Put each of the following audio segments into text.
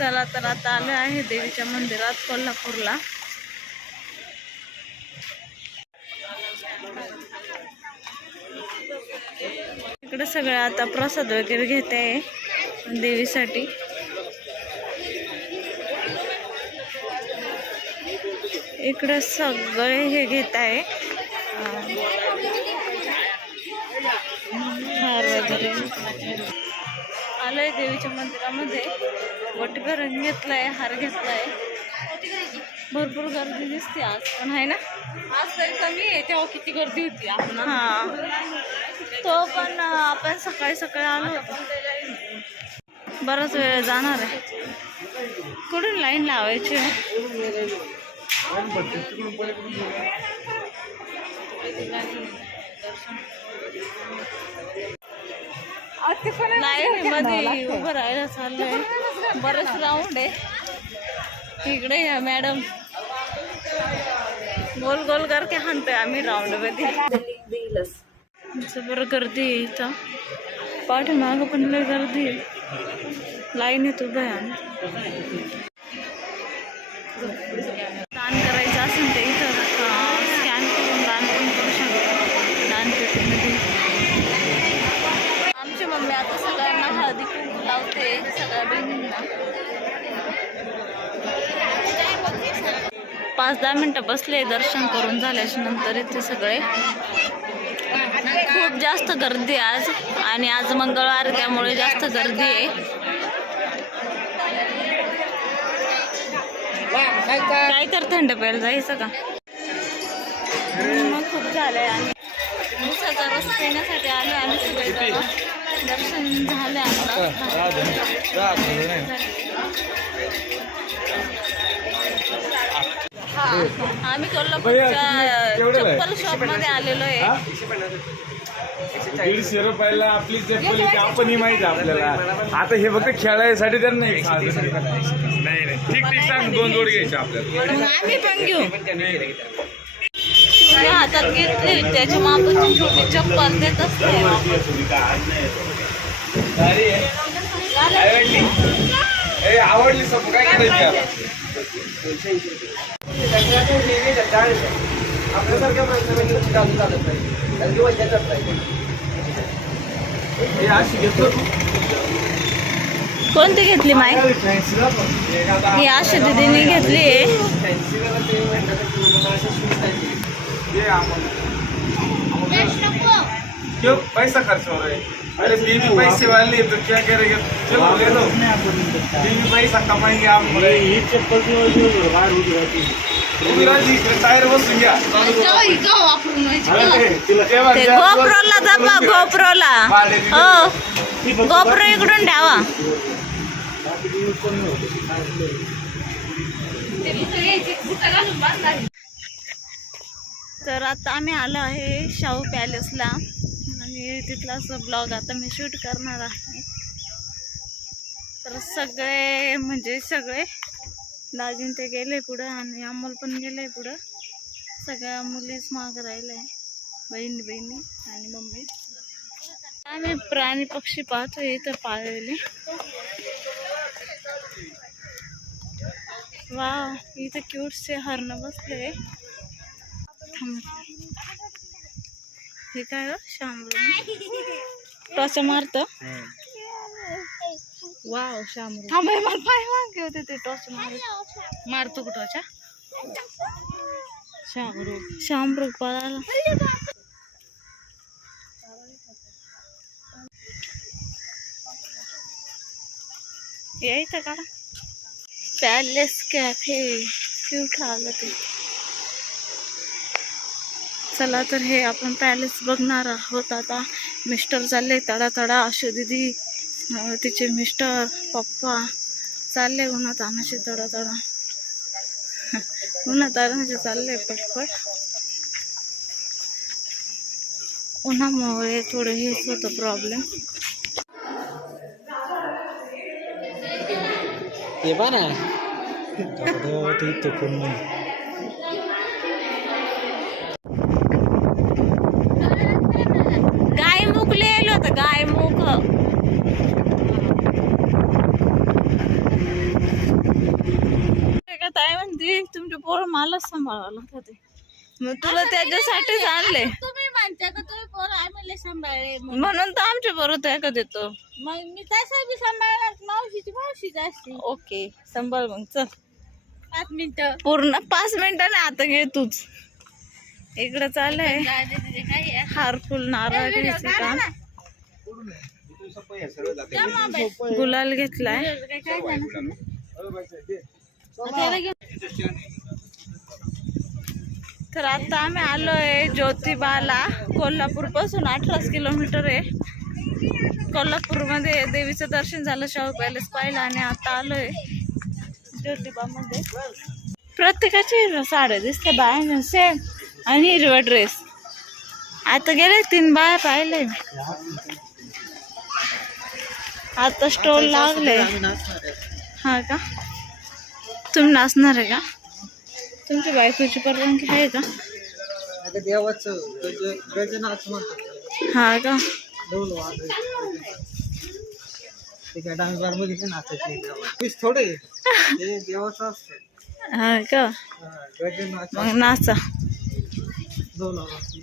चला तर आता आले आहे देवीच्या मंदिरात कोल्हापूरला. इकडे सगळे आता प्रसाद वगैरे घेत आहे देवीसाठी. इकडे सगळे हे घेत आहे हार वगैरे. आलोय देवीच्या मंदिरामध्ये, वटभरण घेतलाय, हार घेतलाय. भरपूर गर्दी दिसते आज पण, आहे ना? आज तरी कमी आहे, तेव्हा किती गर्दी होती. हा, तो पण आपण सकाळी सकाळी आलो होतो. बराच वेळ जाणार आहे. कुठून लाईन लावायची? लाईन मध्ये उभं राहायला चाललंय. बरंच राऊंड आहे. इकडे या मॅडम गोल गोल करके हाणतोय आम्ही राऊंड मध्ये. बरं गर्दी आहे इथं, पाठीमागं पण लय गर्दी आहे. लाईनीत उभं आहे आम्ही. दान करायचं असेल ते इथं स्कॅन करून दान पण करू शकतो दानपेटीमध्ये. आमची मम्मी आता सगळ्यांना हळदी कुंकू लावते, सगळ्या बहिणींना. 5-10 मिनटं बसले दर्शन करून झाल्याच्या नंतर. इथे सगळे खूप जास्त गर्दी आज, आणि आज मंगळवार त्यामुळे जास्त गर्दी आहे. काय तर थंड प्यायला जायचं का? मग खूप झालंय. आणि उसाचा रस पिण्यासाठी आलो आम्ही सगळे. दर्शन झालं आता. आम्ही कोल्हापूरच्या चप्पल शॉप मध्ये आलेलो आहे. 150 रुपयाला आपली चप्पल आपणही माहिती आपल्याला. आता हे फक्त खेळायसाठी तर नाही. ठीक ठीक सांग, 2 जोड घ्यायचे आपल्याला. आम्ही पण घेऊ. हातात घेतली त्याच्या मापाची छोटी चप्पल देत असते. आवडली सब काय करायची? आपल्यासारख्या माणसामध्ये चालू चालत नाही, कारण की वैद्याच नाही. कोणती घेतली माय? ही आशा दीदीने घेतली आहे. क्यों पैसा खर्च हो रहा है? अरे बीवी पैसे वाली है तो क्या करेंगे? चलो ले लो, बीवी पैसा कमाएंगे आप. टायर बसून घ्या. गोप्रोला दाबा, गोप्रोला. हो, गोप्रो इकडून ठेवा. तर आता आम्ही आलो आहे शाहू पॅलेसला, आणि तिथलाच ब्लॉग आता मी शूट करणार आहे. तर सगळे म्हणजे सगळे दाजीन ते गेले पुढं, आणि अमोल पण गेले पुढं. सगळ्या मुलीच माग राहिल्या, बहिणी आणि मम्मी. आम्ही प्राणी पक्षी पाहतो इथं पाळलेले. वा, इथं क्यूटचे हरण बसले. हे काय हो? शामरू टॉचा मारतो. वाव, शामरू. थांबा, मला पाय मागे होते ते टॉच मारतो का टॉचा? शामरू पळाला. यायचं का? पॅलेस कॅफे क्यूट आलं ते. चला तर हे आपण पॅलेस बघणार आहोत आता. मिस्टर चालले तडा तडा, आशू दीदी, तिचे मिस्टर, पप्पा चालले उन्हात आणायचे तडा तडा. उन्हात आणायचे चालले पटपट. उन्हामुळे थोडं हेच होतं प्रॉब्लेम. ये बा ना गायमुख लिहिलं होतं, गायमुख. पोरं मलाच सांभाळावं लागतं ते. मग तुला त्याच्यासाठीच आणले. तुम्ही म्हणता का तुम्ही पोरं आम्ही सांभाळले म्हणून तर आमच्या बरोबर त्या का देतो. मग मी तसं बी सांभाळणार. मावशी असते. ओके सांभाळ मग चल. 5 मिनिटं पूर्ण 5 मिनिटं नाही आता घे तूच. इकडं चाललंय काय आहे? हारफुल नारळ घ्यायचं काम. त्या मोबाईल. गुलाल घेतलाय. काय झालं? तर आता आम्ही आलोय ज्योतिबाला. कोल्हापूर पासून 18 किलोमीटर आहे. कोल्हापूरमध्ये देवीचं दर्शन झालं, शाहू पॅलेस पाहिलं आणि आता आलोय ज्योतिबामध्ये. प्रत्येकाची साड्या दिसते बाया सेम आणि हिरवा ड्रेस. आता गेले 3 बाया पाहिले. आता स्टॉल लागले. हा का तुम्ही नाचणार आहे का? तुमच्या बायकोची परवानगी आहे का? देवाचं गजनाच म्हणतात. हा का ढोल वाजवायचं. ते काय डान्स बार मध्ये नाचायचे थोडे ते देवाचं असतं. हा का गजनाच मग नाचा. ढोल वाजवायचं.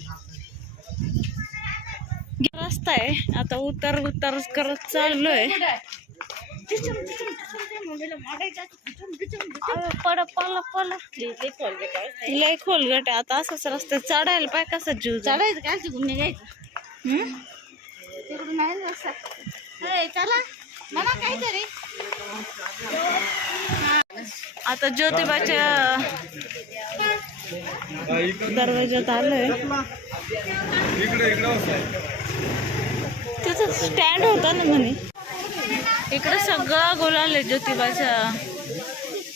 रस्ता आहे आता उतर करत चाललोय. लय खोलगट आहे. आता असंच रस्ता चढायला पाय कसा जीव जाईल. चढायचं काय तिकडून निघायचं. तिकडून नाही जायचं. चला मला काहीतरी. आता ज्योतिबाच्या दरवाजात आलोय. तिथं स्टँड होता ना म्हणे. इकडे सगळं गुलाल आहे ज्योतिबाच्या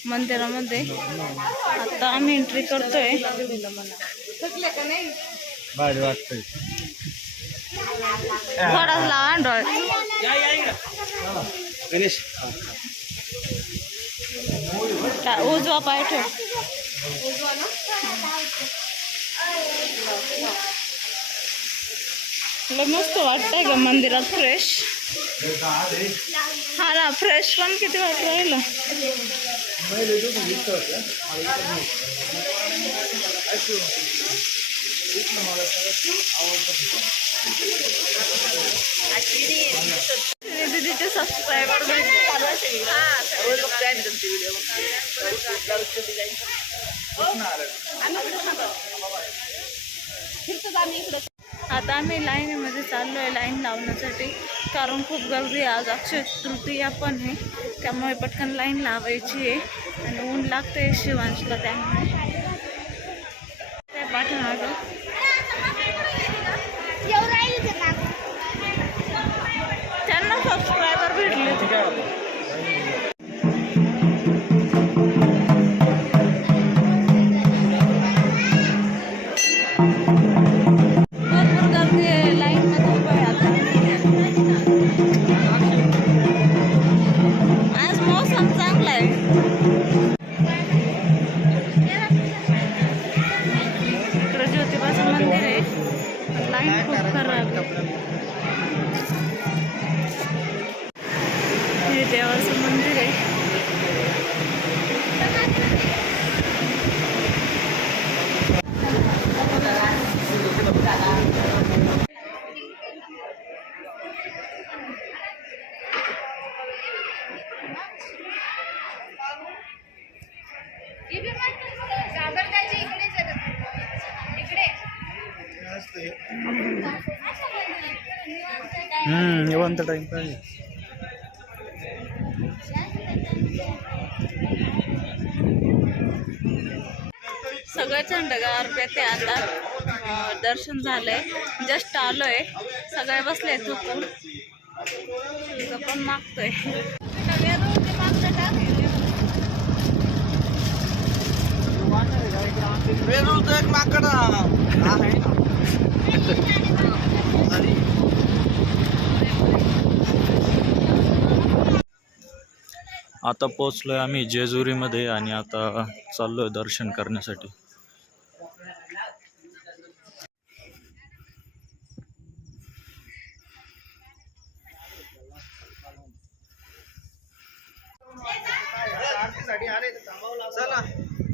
मंदिरामध्ये. आता आम्ही एंट्री करतोय. थोडाच लावा डोळे. उजवा पाय ठेव. लय मस्त वाटतंय ग मंदिरात. फ्रेश. हा ना फ्रेश पण किती वाटत राहिलं. दीदीचे सबस्क्रायबर आता आम्ही लाईनीमध्ये चाललोय लाईन लावण्यासाठी. कारण खूप गर्दी आहे. आज अक्षय तृतीया पण आहे त्यामुळे पटकन लाईन लावायची आहे आणि ऊन लागतंय शिवांशला त्यामुळे. त्या पाठीमागं त्यांना सबस्क्रायबर भेटले. हे देवाचं मंदिर आहे. निवांत टाइम पाहिजे. सगळं थंडगार पेते. आता दर्शन झालंय. जस्ट आलोय. सगळे बसले थकून. पण मागतोय. माकड आता पोचलोय आम्ही जेजुरीमध्ये आणि आता चाललोय दर्शन करण्यासाठी.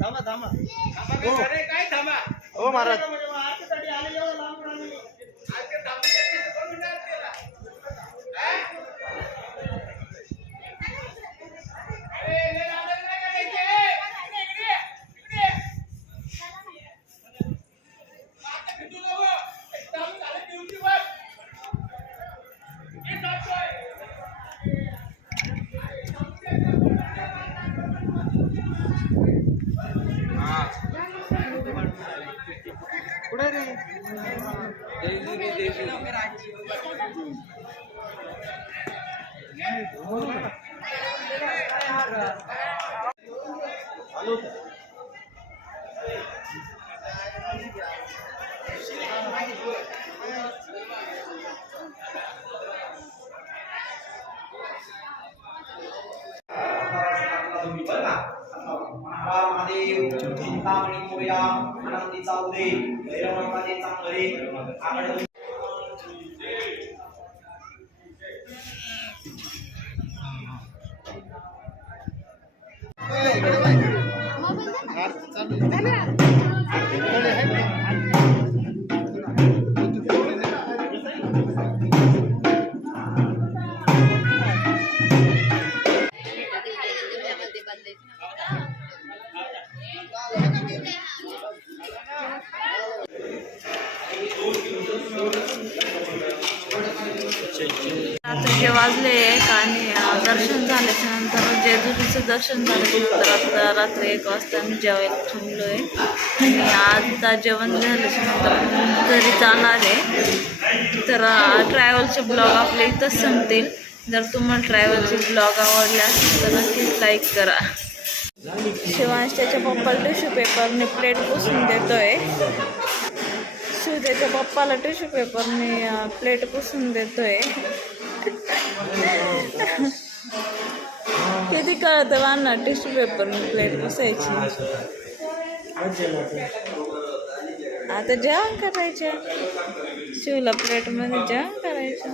चला हो महाराज. कुठे रे? महादेव चिंतामणी मोरया आनंदीचा उदय भैरवनाथाचा हरे आगड रात्रीचे वाजले एक आणि दर्शन झाल्याच्या नंतर जेजुरीचं दर्शन झाल्याच्या नंतर आता रात्री 1 वाजता आम्ही जेवायला थांबलोय आणि आता जेवण झाल्याच्या नंतर घरी जाणार आहे. तर ट्रॅव्हलचे ब्लॉग आपले इथंच संपतील. जर तुम्हाला ट्रॅव्हलचे ब्लॉग आवडले असेल तर नक्कीच लाईक करा. शिवांश त्याच्या पप्पाला टिश्यू पेपरने प्लेट पुसून देतोय. शिव त्याच्या पप्पाला टिश्यू पेपरने प्लेट पुसून देतोय. किती कळतं वाना टिश्यू पेपरने प्लेट पुसायची. आता जेवण करायचं. शिवला प्लेटमध्ये जेवण करायचं.